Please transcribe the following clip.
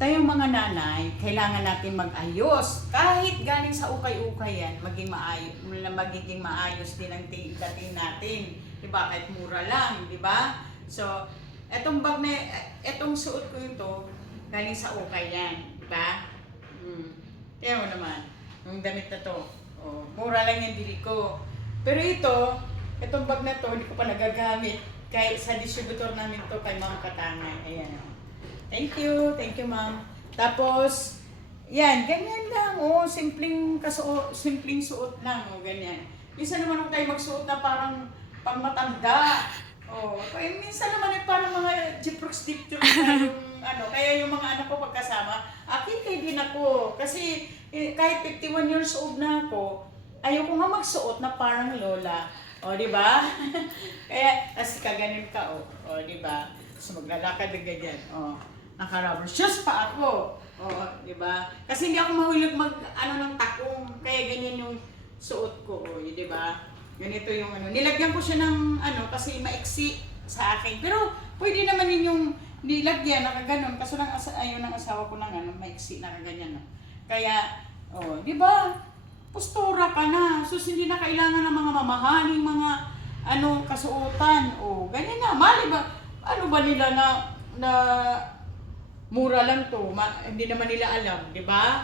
tayong mga nanay, kailangan natin mag-ayos. Kahit galing sa ukay-ukay yan, magiging maayos din ang dating natin. Diba? Kahit mura lang, diba? So, etong bag na, etong suot ko ito, galing sa ukay yan. Diba? Kaya mo naman, yung damit na to. Oh, mura lang yung bili ko. Pero itong bag na to, hindi ko pa nagagamit. Kaya sa distributor namin to kay Ma'am Katangay. Ayan. Thank you ma'am. Tapos, yan, ganyan lang, simpleng suot lang, ganyan. Minsan naman tayo magsuot na parang pang matanda. Kaya minsan naman parang mga Jiprox dip na yung kaya yung mga anak ko pagkasama, kitay din ako. Kasi kahit 51 years old na ako, ayoko nga magsuot na parang lola. Di ba? Kaya, kasi kaganin ka, di ba? So maglalakad na ganyan, naka-rubber shoes pa ako. Di ba? Kasi hindi ako mahulig ng takong. Kaya ganyan yung suot ko, di ba? Ganito yung nilagyan ko siya ng kasi maiksi sa akin. Pero pwede naman yung nilagyan nakaganon. Kaso lang ayaw ng asawa ko ng maiksi nakaganyan. Kaya, di ba? Postura ka na. So hindi na kailangan ng mga mamahaling mga kasuotan. Ganyan na. Mali ba? Ano ba nila na mura lang to, hindi naman nila alam, di ba?